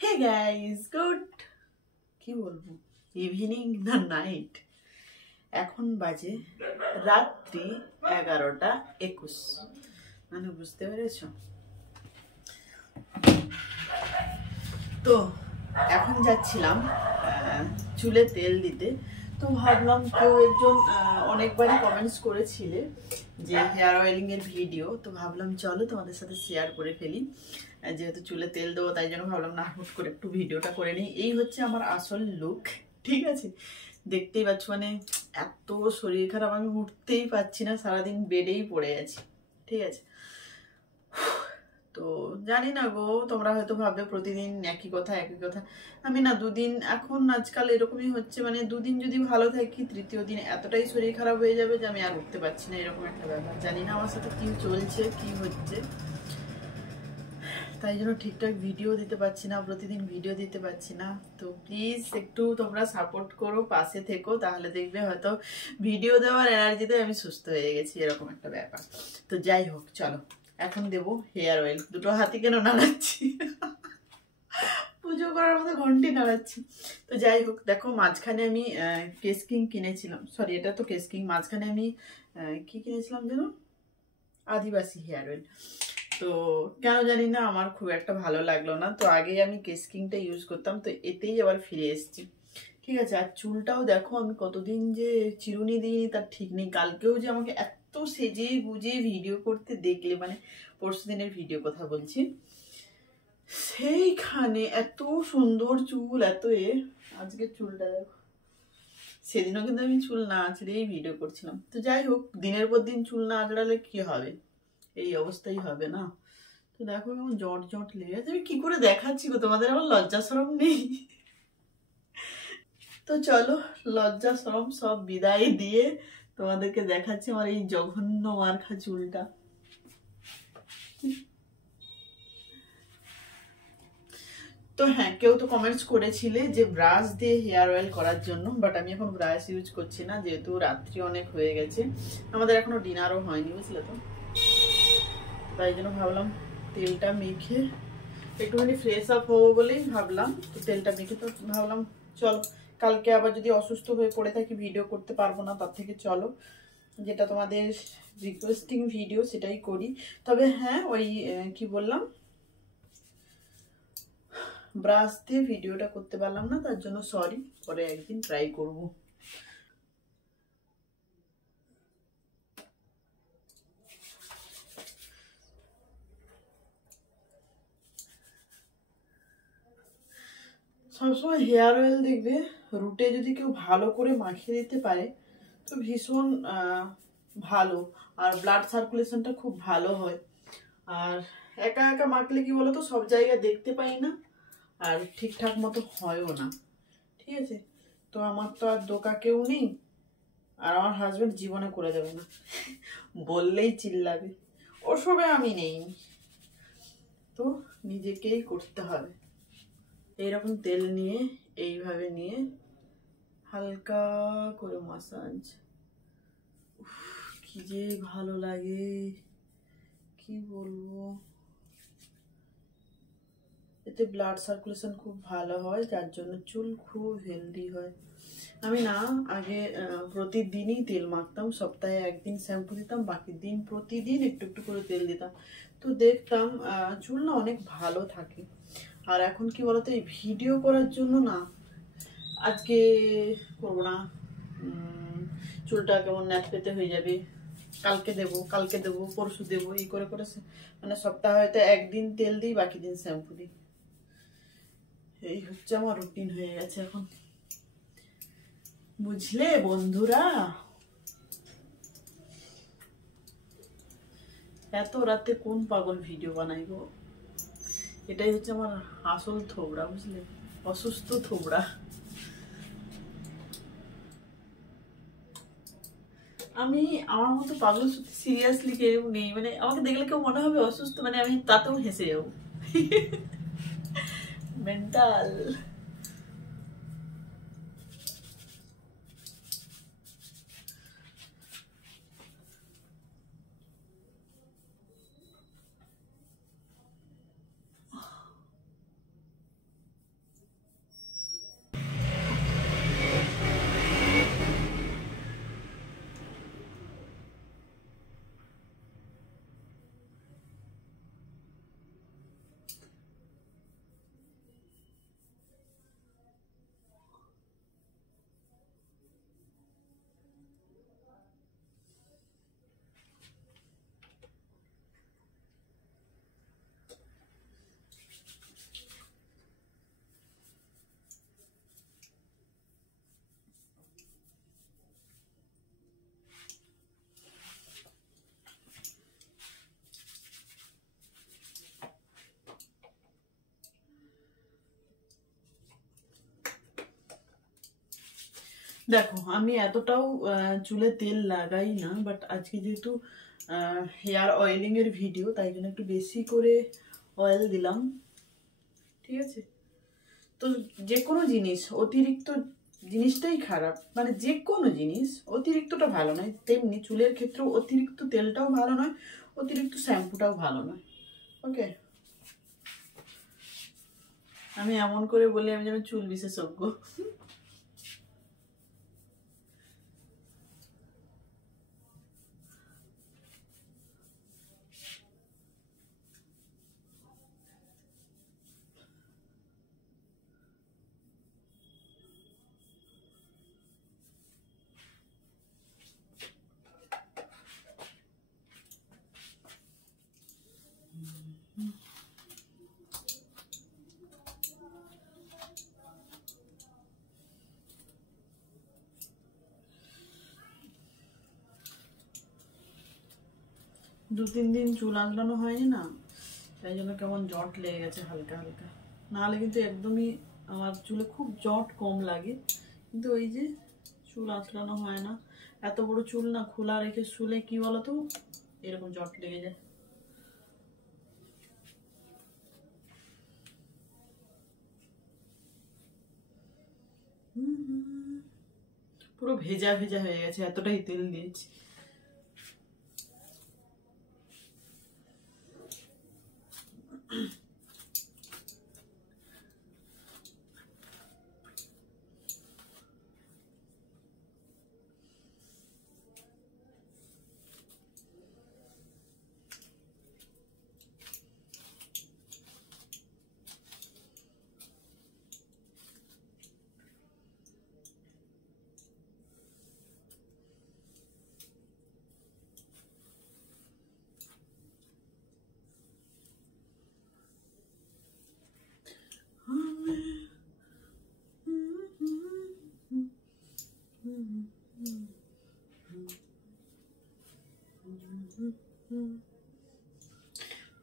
Hey guys, good কি বলবো, evening না নাইট। এখন বাজে রাত্রি 11:21, মানে বুঝতে পেরেছ? তো এখন যাচ্ছিলাম চুলে তেল দিতে। তো ভাবলাম কেউ একজন অনেকবারই কমেন্টস করেছিলে যে হেয়ার অয়েলিং এর ভিডিও, তো ভাবলাম চলো তোমাদের সাথে শেয়ার করে ফেলি। যেহেতু চুলে তেল দেবো তাই জন্য ভাবলাম না, হুট করে একটু ভিডিওটা করে নিই। এই হচ্ছে আমার আসল লুক, ঠিক আছে? দেখতেই পাচ্ছ, মানে এত শরীর খারাপ, আমি উঠতেই পারছি না, সারাদিন বেডেই পড়ে আছি, ঠিক আছে? তো জানি না গো, তোমরা হয়তো ভাববে প্রতিদিন একই কথা একই কথা। আমি না, দুদিন এখন আজকাল এরকমই হচ্ছে, মানে দুদিন যদি ভালো থাকি, তৃতীয় দিন এতটাই শরীর খারাপ হয়ে যাবে যে আমি আর উঠতে পারছি না, এরকম একটা ব্যাপার। জানি না আমার সাথে কি চলছে, কি হচ্ছে, তাই জন্য ঠিকঠাক ভিডিও দিতে পারছি না, প্রতিদিন ভিডিও দিতে পারছি না। তো প্লিজ একটু তোমরা সাপোর্ট করো, পাশে থেকো, তাহলে দেখবে হয়তো ভিডিও দেওয়ার এনার্জিতে আমি সুস্থ হয়ে গেছি, এরকম একটা ব্যাপার। তো যাই হোক, চলো এখন দেবো হেয়ার অয়েল। দুটো হাতি কেন নাড়াচ্ছি, পুজো করার মতো ঘন্টি নাড়াচ্ছি। তো যাই হোক, দেখো মাঝখানে আমি কেসকিং কিনেছিলাম, সরি এটা তো কেসকিং, মাঝখানে আমি কি কিনেছিলাম যেন, আদিবাসী হেয়ার অয়েল। তো কেন জানি না আমার খুব একটা ভালো লাগলো না, তো আগে আমি কেসকিংটা ইউজ করতাম, তো এতেই আবার ফিরে এসেছি, ঠিক আছে? আর চুলটাও দেখো, আমি কতদিন যে চিরুনি দিইনি তার ঠিক নেই। কালকেও যে আমাকে এত সেজে গুজে ভিডিও করতে দেখলে, মানে পরশু দিনের ভিডিও কথা বলছি, সেইখানে এত সুন্দর চুল, এত আজকে চুলটা দেখো। সেদিনও কিন্তু আমি চুল না আঁচড়েই ভিডিও করছিলাম। তো যাই হোক, দিনের পর দিন চুল না আঁচড়ালে কি হবে, এই অবস্থাই হবে না। তো দেখো কেমন জট জট লেগে আছে, আমি কি করে দেখাচ্ছি গো তোমাদের, আমার লজ্জা শরম নেই? তো চলো, লজ্জা শরম সব বিদায় দিয়ে তোমাদেরকে দেখাচ্ছি আমার এই জঘন্য মার্কা চুলটা। তো হ্যাঁ, কেউ তো কমেন্টস করেছিলে যে ব্রাশ দিয়ে হেয়ার অয়েল করার জন্য, বাট আমি এখন ব্রাশ ইউজ করছি না, যেহেতু রাত্রি অনেক হয়ে গেছে, আমাদের এখনো ডিনারও হয়নি, বুঝলে তো? তাই জন্য ভাবলাম তেলটা মেখে একটুখানি ফ্রেশ আপ হবো বলেই ভাবলাম, তো তেলটা মেখে তো ভাবলাম চলো, কালকে আবার যদি অসুস্থ হয়ে পড়ে থাকি ভিডিও করতে পারবো না, তার থেকে চলো যেটা তোমাদের রিকোয়েস্টিং ভিডিও সেটাই করি। তবে হ্যাঁ, ওই কি বললাম, ব্রাশ দিয়ে ভিডিওটা করতে পারলাম না, তার জন্য সরি, পরে একদিন ট্রাই করব। সবসময় হেয়ার অয়েল দেখবে রুটে যদি কেউ ভালো করে মাখিয়ে দিতে পারে তো ভীষণ ভালো, আর ব্লাড সার্কুলেশনটা খুব ভালো হয়। আর একা একা মাখলে কি বলতো, সব জায়গায় দেখতে পাই না, আর ঠিকঠাক মতো হয়ও না, ঠিক আছে? তো আমার তো আর দোকা কেউ নেই, আর আমার হাজবেন্ড জীবনে করে দেবে না, বললেই চিল্লাবে, ওসবে আমি নেই, তো নিজেকেই করতে হবে। এইরকম তেল নিয়ে এইভাবে নিয়ে হালকা করে মাসাজ, কি যে ভালো লাগে কি বলবো। এতে ব্লাড সার্কুলেশন খুব ভালো হয়, যার জন্য চুল খুব হেলদি হয়। আমি না আগে প্রতিদিনই তেল মাখতাম, সপ্তাহে একদিন শ্যাম্পু দিতাম, বাকি দিন প্রতিদিন একটু একটু করে তেল দিতাম, তো দেখতাম চুল না অনেক ভালো থাকে। আর এখন কি বলতো, এই ভিডিও করার জন্য না, আজকে করবো না, চুলটা কেমন ন্যাচপেতে হয়ে যাবে, কালকে দেবো পরশু দেবো, এই করে করে মানে সপ্তাহে হয়তো একদিন তেল দিই, বাকি দিন শ্যাম্পু দিই, এই হচ্ছে আমার রুটিন হয়ে গেছে এখন, বুঝলে বন্ধুরা? এত রাতে কোন পাগল ভিডিও বানাই গো, এটাই হচ্ছে আমার আসল থোবড়া, বুঝলে? অসুস্থ থোবড়া। আমি আমার মতো পাগল সত্যি সিরিয়াসলি কেউ নেই, মানে আমাকে দেখলে কেউ মনে হবে অসুস্থ, মানে আমি তাতেও হেসে যাবো, মেন্টাল। দেখো আমি এতটাও চুলে তেল লাগাই না, বাট আজকে যেহেতু হেয়ার অয়েলিং এর ভিডিও, তাই জন্য একটু বেশি করে অয়েল দিলাম, ঠিক আছে। তো যে কোনো জিনিস অতিরিক্ত জিনিসটাই খারাপ, মানে যে কোনো জিনিস অতিরিক্তটা ভালো নয়, তেমনি চুলের ক্ষেত্রেও অতিরিক্ত তেলটাও ভালো নয়, অতিরিক্ত শ্যাম্পুটাও ভালো নয়। ওকে, আমি এমন করে বলি আমি যেন চুল বিশেষজ্ঞ। দু তিন দিন চুল আঁচড়ানো হয়নি না, তাই জন্য কেমন জট লেগে গেছে হালকা হালকা। নাহলে কিন্তু একদমই আমার চুলে খুব জট কম লাগে, কিন্তু ওই যে চুল আঁচড়ানো হয় না, এত বড় চুল না খোলা রেখে শুলে কি বলতো এরকম জট লেগে যায়। পুরো ভেজা ভেজা হয়ে গেছে, এতটাই তেল দিয়েছি।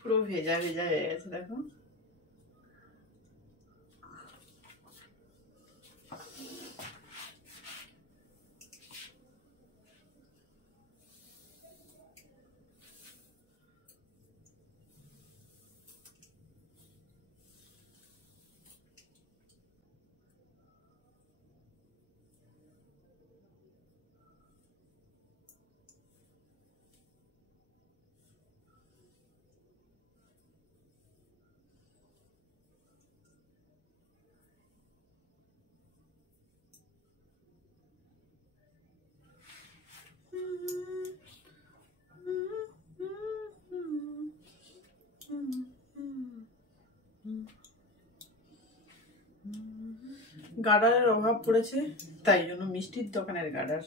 পুরো ভেজা ভেজা হয়ে গেছে দেখো। গার্ডারের অভাব পড়েছে, তাই জন্য মিষ্টির দোকানের গার্ডার।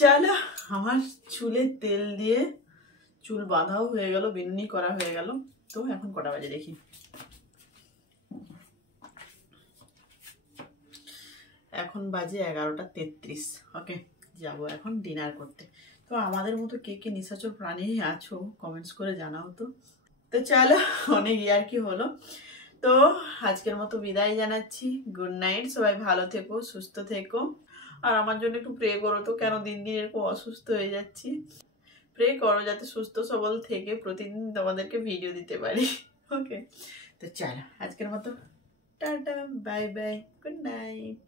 চলো, আমার চুলে তেল দিয়ে চুল বাঁধাও হয়ে গেল, বিনুনি করা হয়ে গেল। তো এখন কটা বাজে দেখি, এখন বাজে 11:33। ওকে, যাব এখন ডিনার করতে। তো আমাদের মতো কে কে নিশাচর প্রাণী আছো কমেন্টস করে জানাও তো। তো চলো, অনেক ইয়ার্কি হলো, তো আজকের মতো বিদায় জানাচ্ছি। গুড নাইট, সবাই ভালো থেকো, সুস্থ থেকো, আর আমার জন্য একটু প্রে করো তো, কেন দিন দিন এরকম অসুস্থ হয়ে যাচ্ছি। প্রে করো যাতে সুস্থ সবল থেকে প্রতিদিন তোমাদেরকে ভিডিও দিতে পারি। ওকে, তো চলো আজকের মতো tata, bye bye, good night.